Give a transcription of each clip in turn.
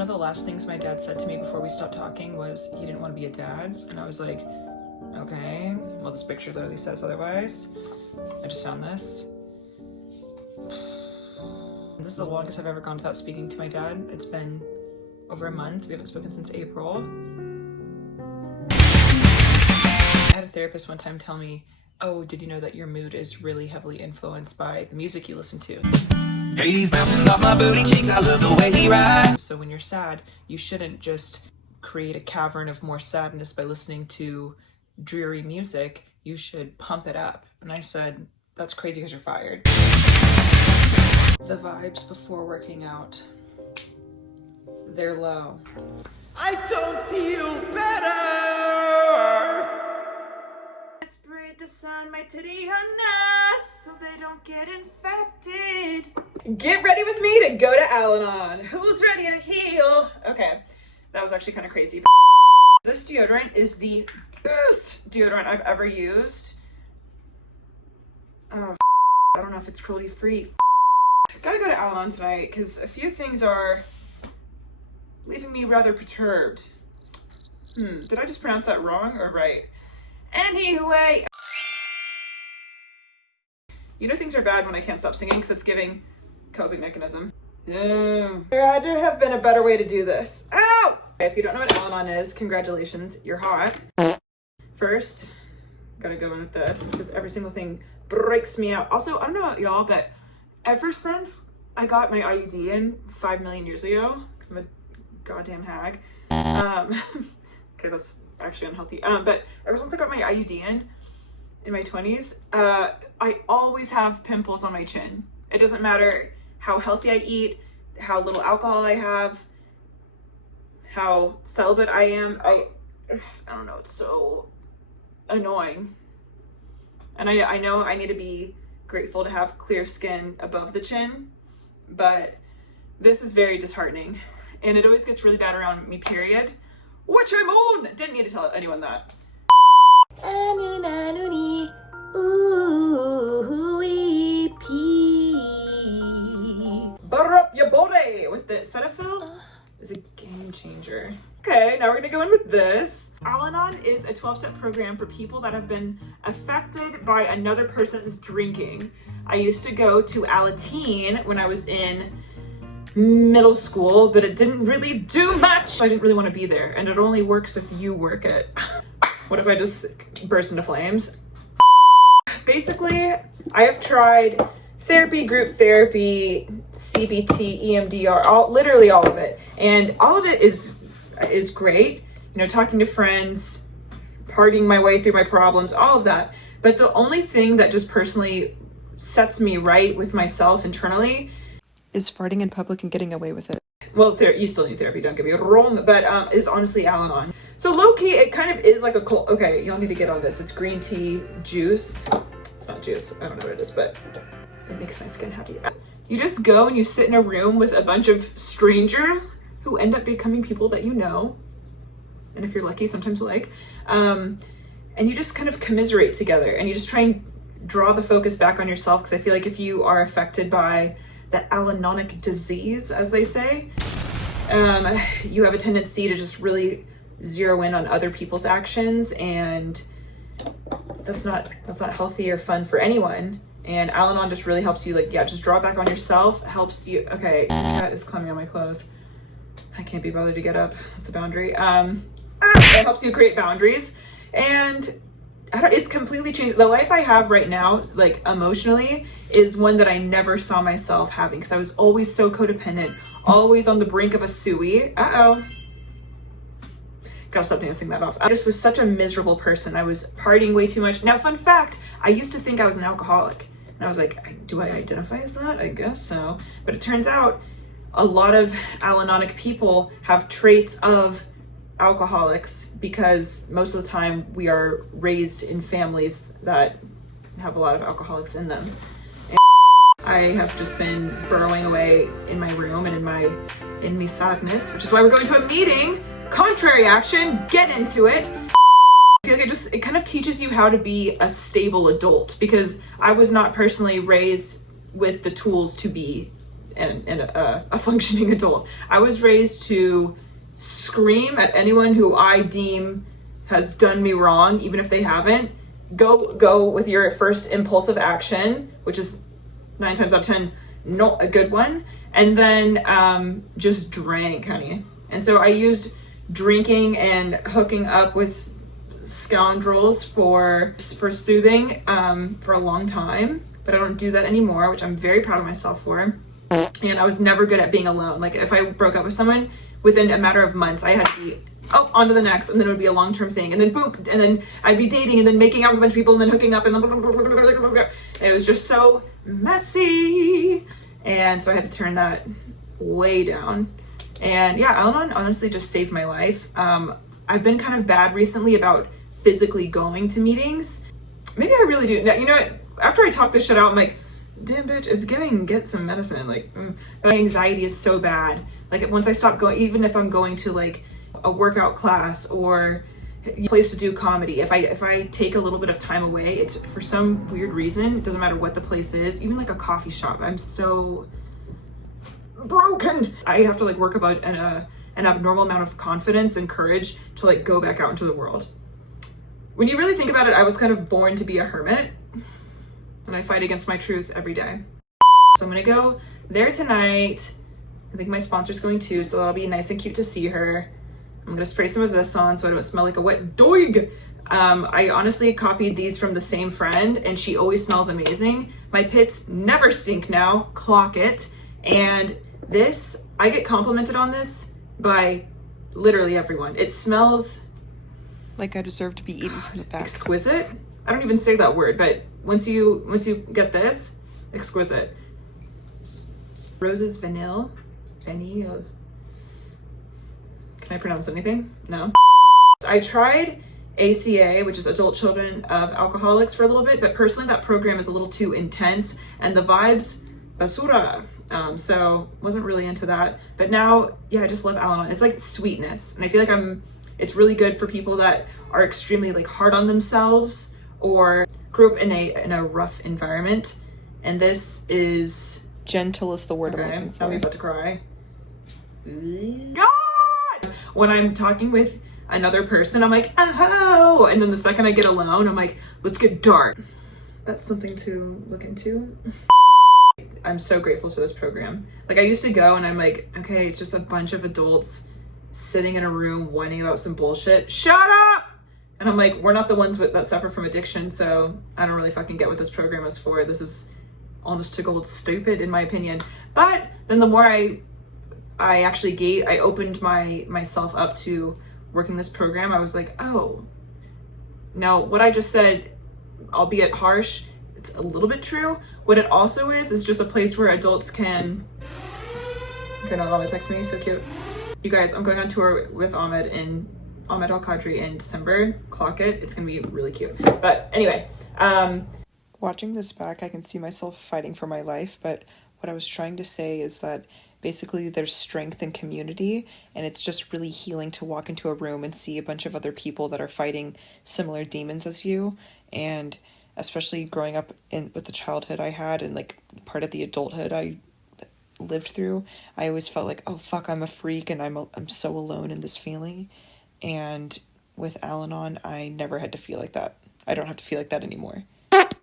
One of the last things my dad said to me before we stopped talking was he didn't want to be a dad. And I was like, okay, well, this picture literally says otherwise. I just found this. This is the longest I've ever gone without speaking to my dad. It's been over a month. We haven't spoken since April. I had a therapist one time tell me, oh, did you know that your mood is really heavily influenced by the music you listen to? Hey, he's bouncing off my booty cheeks, I love the way he rides. So when you're sad, you shouldn't just create a cavern of more sadness by listening to dreary music. You should pump it up. And I said, that's crazy because you're fired. The vibes before working out, they're low. I don't feel better. I sprayed this on my titty nuts so they don't get infected. Get ready with me to go to Al-Anon. Who's ready to heal? Okay, that was actually kind of crazy. This deodorant is the best deodorant I've ever used. Oh, I don't know if it's cruelty free. Gotta go to Al-Anon tonight because a few things are leaving me rather perturbed. Did I just pronounce that wrong or right? Anyway, you know things are bad when I can't stop singing because it's giving coping mechanism. There had to have been a better way to do this. Ow! If you don't know what Al-Anon is, congratulations, you're hot. First, gotta go in with this because every single thing breaks me out. Also, I don't know about y'all, but ever since I got my IUD in 5 million years ago, because I'm a goddamn hag, okay, that's actually unhealthy, but ever since I got my IUD in my 20s, I always have pimples on my chin. It doesn't matter how healthy I eat, how little alcohol I have, how celibate I am. I don't know, it's so annoying. And I know I need to be grateful to have clear skin above the chin, but this is very disheartening. And it always gets really bad around me, period, which I'm on. Didn't need to tell anyone that. Butter up your body with the Cetaphil is a game changer. Okay, now we're gonna go in with this. Al-Anon is a 12-step program for people that have been affected by another person's drinking. I used to go to Al-Anon when I was in middle school, but it didn't really do much. I didn't really want to be there, and it only works if you work it. What if I just burst into flames? Basically, I have tried therapy, group therapy, CBT, EMDR, literally all of it. And all of it is great. You know, talking to friends, partying my way through my problems, all of that. But the only thing that just personally sets me right with myself internally is farting in public and getting away with it. Well, you still need therapy, don't get me wrong, but is honestly Al-Anon. So low-key, it kind of is like a cult. Okay, y'all need to get on this. It's green tea juice. It's not juice, I don't know what it is, but it makes my skin happy. You just go and you sit in a room with a bunch of strangers who end up becoming people that you know, and if you're lucky, sometimes like, and you just kind of commiserate together, and you just try and draw the focus back on yourself, because I feel like if you are affected by the Al-Anonic disease, as they say, you have a tendency to just really zero in on other people's actions, and that's not healthy or fun for anyone. And Al-Anon just really helps you, like, yeah, just draw back on yourself, helps you. Okay, cat is climbing on my clothes. I can't be bothered to get up. That's a boundary. It helps you create boundaries, and it's completely changed. The life I have right now, like emotionally, is one that I never saw myself having, because I was always so codependent, always on the brink of a suey. Gotta stop dancing that off. I just was such a miserable person. I was partying way too much. Now, fun fact, I used to think I was an alcoholic. And I was like, do I identify as that? I guess so. But it turns out a lot of Al-Anonic people have traits of alcoholics, because most of the time we are raised in families that have a lot of alcoholics in them. And I have just been burrowing away in my room and in me sadness, which is why we're going to a meeting. Contrary action, get into it. I feel like it kind of teaches you how to be a stable adult, because I was not personally raised with the tools to be and a functioning adult. I was raised to scream at anyone who I deem has done me wrong, even if they haven't. Go with your first impulsive action, which is 9 times out of 10 not a good one, and then just drank, honey. And so I used drinking and hooking up with scoundrels for soothing for a long time, but I don't do that anymore, which I'm very proud of myself for. And I was never good at being alone. Like if I broke up with someone, within a matter of months I had to be on to the next, and then it would be a long-term thing, and then boom, and then I'd be dating and then making out with a bunch of people and then hooking up, and then and it was just so messy. And so I had to turn that way down. And yeah, Al-Anon honestly just saved my life. I've been kind of bad recently about physically going to meetings. Maybe I really do. You know what? After I talk this shit out, I'm like, damn bitch, it's giving, get some medicine. Like, but my anxiety is so bad. Like once I stop going, even if I'm going to like a workout class or a place to do comedy, if I take a little bit of time away, it's for some weird reason, it doesn't matter what the place is, even like a coffee shop, I'm so broken. I have to like work about an abnormal amount of confidence and courage to like go back out into the world. When you really think about it, I was kind of born to be a hermit, and I fight against my truth every day. So I'm gonna go there tonight. I think my sponsor's going too, so that'll be nice and cute to see her. I'm gonna spray some of this on so I don't smell like a wet dog. I honestly copied these from the same friend, and she always smells amazing. My pits never stink now, clock it. And this, I get complimented on this by literally everyone. It smells like I deserve to be eaten from the back. Exquisite. I don't even say that word, but once you get this, exquisite. Rose's vanille. Can I pronounce anything? No. I tried ACA, which is Adult Children of Alcoholics, for a little bit, but personally that program is a little too intense and the vibes, basura. So wasn't really into that. But now, yeah, I just love Al-Anon. It's like sweetness. And I feel like it's really good for people that are extremely like hard on themselves or grew up in a rough environment. And this is gentle is the word I'm looking for. I'm about to cry. God! When I'm talking with another person, I'm like, oh, and then the second I get alone, I'm like, let's get dark. That's something to look into. I'm so grateful to this program. Like I used to go and I'm like, okay, it's just a bunch of adults sitting in a room whining about some bullshit. Shut up! And I'm like, we're not the ones that suffer from addiction, so I don't really fucking get what this program is for. This is honest to gold stupid in my opinion. But then the more I opened myself up to working this program, I was like, oh, now what I just said, albeit harsh, it's a little bit true. What it also is just a place where adults can, okay, now Ahmed text me, so cute. You guys, I'm going on tour with Ahmed Al-Qadri in December. Clock it, it's gonna be really cute. But anyway, watching this back, I can see myself fighting for my life, but what I was trying to say is that basically there's strength in community, and it's just really healing to walk into a room and see a bunch of other people that are fighting similar demons as you. And especially growing up with the childhood I had and like part of the adulthood I lived through, I always felt like, oh fuck, I'm a freak and I'm so alone in this feeling. And with Al-Anon, I never had to feel like that. I don't have to feel like that anymore. What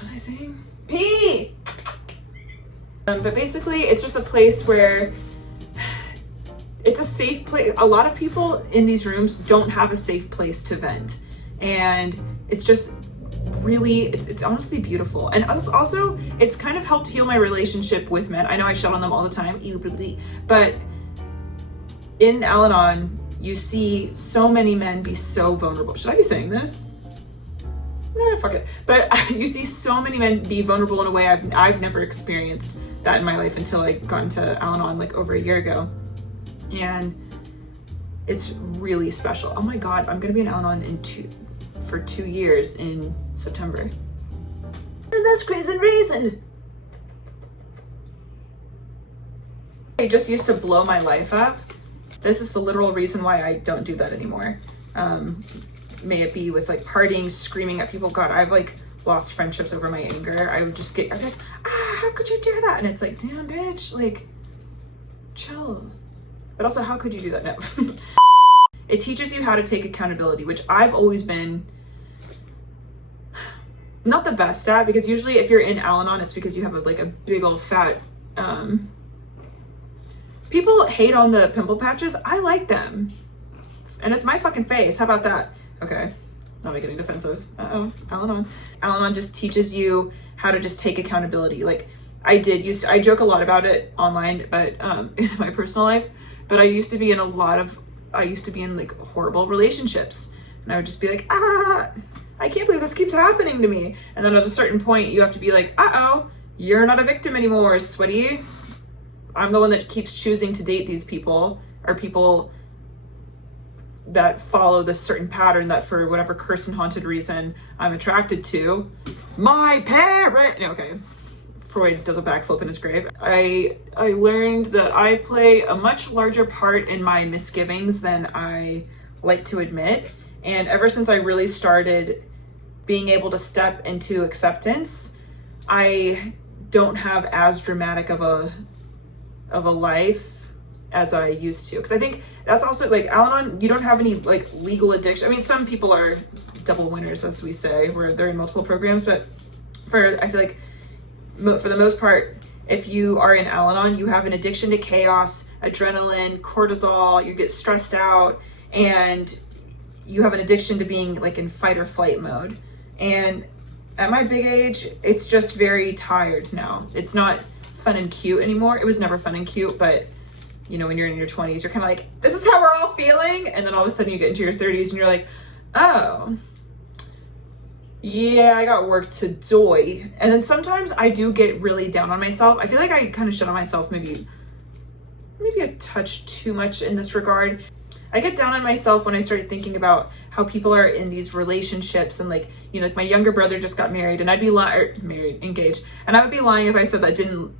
was I saying? Pee! But basically, it's just a place where it's a safe place. A lot of people in these rooms don't have a safe place to vent. And it's just really, it's honestly beautiful. And also, it's kind of helped heal my relationship with men. I know I shut on them all the time, but in Al-Anon, you see so many men be so vulnerable. Should I be saying this? Nah, fuck it. But you see so many men be vulnerable in a way I've never experienced that in my life until I got into Al-Anon like over a year ago. And it's really special. Oh my God, I'm gonna be in Al-Anon for 2 years in September. And that's crazy reason. I just used to blow my life up. This is the literal reason why I don't do that anymore. May it be with like partying, screaming at people. God, I've like lost friendships over my anger. I would just I'd be like, how could you do that? And it's like, damn, bitch, like, chill. But also, how could you do that? No. It teaches you how to take accountability, which I've always been not the best at, because usually if you're in Al-Anon, it's because you have a big old fat, people hate on the pimple patches. I like them. And it's my fucking face. How about that? Okay. Not me getting defensive. Uh-oh. Al-Anon. Al-Anon just teaches you how to just take accountability. Like, I joke a lot about it online, but in my personal life, but I used to be in like horrible relationships. And I would just be like, I can't believe this keeps happening to me. And then at a certain point, you have to be like, you're not a victim anymore, sweaty. I'm the one that keeps choosing to date these people, or people that follow this certain pattern that for whatever curse and haunted reason I'm attracted to. My parent. Okay. Freud does a backflip in his grave. I learned that I play a much larger part in my misgivings than I like to admit. And ever since I really started being able to step into acceptance, I don't have as dramatic of a life as I used to. Because I think that's also, like, Al-Anon, you don't have any like legal addiction. I mean, some people are double winners, as we say, where they're in multiple programs, but I feel like for the most part, if you are in Al-Anon, you have an addiction to chaos, adrenaline, cortisol, you get stressed out, and you have an addiction to being like in fight or flight mode. And at my big age, it's just very tired now. It's not fun and cute anymore. It was never fun and cute, but you know, when you're in your 20s, you're kind of like, this is how we're all feeling. And then all of a sudden you get into your 30s and you're like, oh, yeah, I got work to do. And then sometimes I do get really down on myself. I feel like I kind of shit on myself maybe a touch too much in this regard. I get down on myself when I started thinking about how people are in these relationships, and like, you know, like my younger brother just got married, and I'd be engaged, and I would be lying if I said that didn't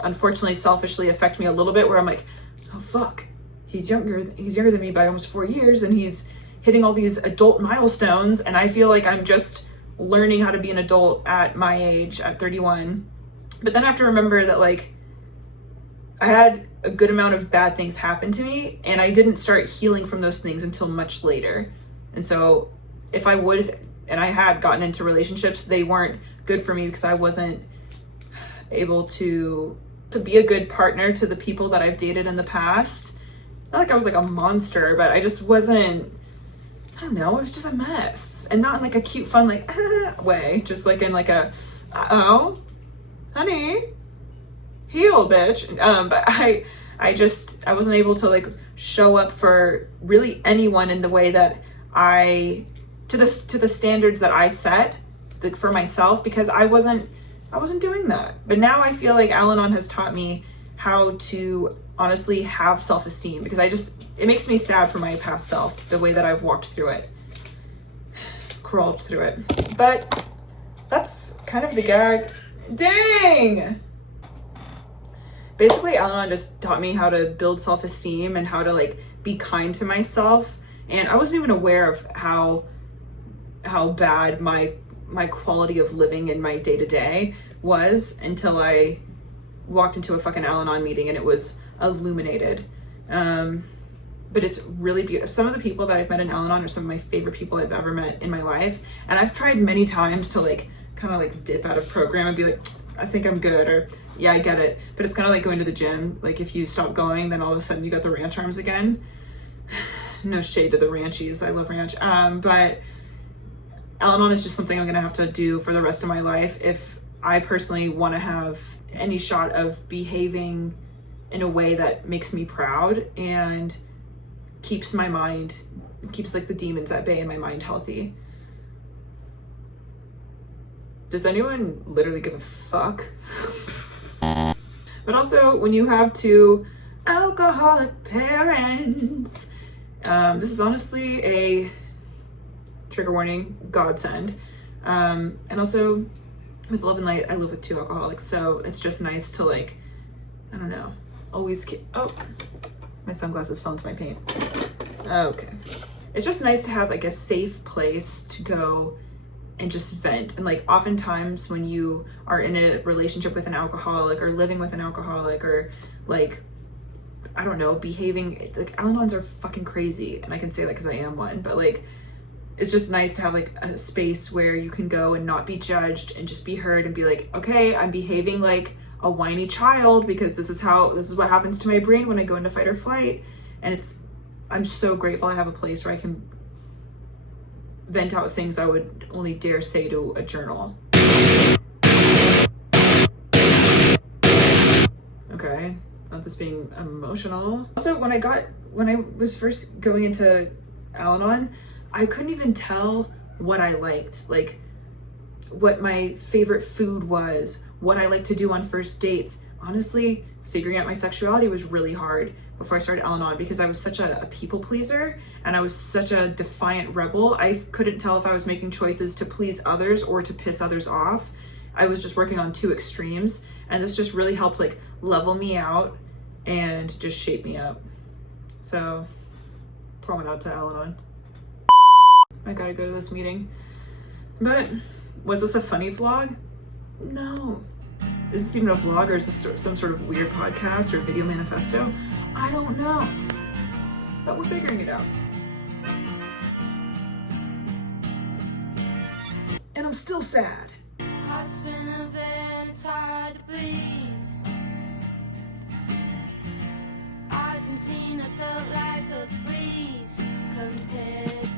unfortunately selfishly affect me a little bit, where I'm like, oh fuck, he's younger than me by almost 4 years, and he's hitting all these adult milestones, and I feel like I'm just learning how to be an adult at my age, at 31. But then I have to remember that, like, I had a good amount of bad things happen to me, and I didn't start healing from those things until much later. And so if I would, and I had gotten into relationships, they weren't good for me because I wasn't able to be a good partner to the people that I've dated in the past. Not like I was like a monster, but I just wasn't, I don't know, it was just a mess. And not in like a cute, fun, like, way, just like in like a, uh-oh, honey, heal, bitch. But I wasn't able to like show up for really anyone in the way that to the standards that I set for myself, because I wasn't doing that. But now I feel like Al-Anon has taught me how to honestly have self-esteem, because it makes me sad for my past self, the way that I've walked through it, crawled through it. But that's kind of the gag. Dang! Basically, Al-Anon just taught me how to build self-esteem and how to like be kind to myself. And I wasn't even aware of how bad my quality of living in my day-to-day was until I walked into a fucking Al-Anon meeting and it was illuminated. But it's really beautiful. Some of the people that I've met in Al-Anon are some of my favorite people I've ever met in my life. And I've tried many times to like kind of like dip out of program and be like, I think I'm good, or yeah, I get it. But it's kind of like going to the gym. Like if you stop going, then all of a sudden you got the ranch arms again. No shade to the ranchies. I love ranch. But Al-Anon is just something I'm going to have to do for the rest of my life if I personally want to have any shot of behaving in a way that makes me proud and keeps like the demons at bay and my mind healthy. Does anyone literally give a fuck? But also, when you have two alcoholic parents, this is honestly a trigger warning, godsend. And also, with Love and Light, I live with two alcoholics, so it's just nice to like, I don't know, always keep, oh, my sunglasses fell into my paint. Okay. It's just nice to have like a safe place to go and just vent. And like oftentimes when you are in a relationship with an alcoholic or living with an alcoholic or like, I don't know, behaving, like Al-Anons are fucking crazy. And I can say that because I am one, but like, it's just nice to have like a space where you can go and not be judged and just be heard and be like, okay, I'm behaving like a whiny child because this is what happens to my brain when I go into fight or flight. And I'm so grateful I have a place where I can vent out things I would only dare say to a journal. Okay, not this being emotional. Also, when I was first going into Al-Anon, I couldn't even tell what I liked, like what my favorite food was, what I like to do on first dates. Honestly, figuring out my sexuality was really hard before I started Al-Anon because I was such a people pleaser and I was such a defiant rebel. I couldn't tell if I was making choices to please others or to piss others off. I was just working on two extremes, and this just really helped like level me out and just shape me up. So, pour one out to Al-Anon. I gotta go to this meeting. But was this a funny vlog? No. Is this even a vlog, or is this some sort of weird podcast or video manifesto? I don't know. But we're figuring it out. And I'm still sad. Heart's been a bit, it's hard to breathe. Argentina felt like a breeze compared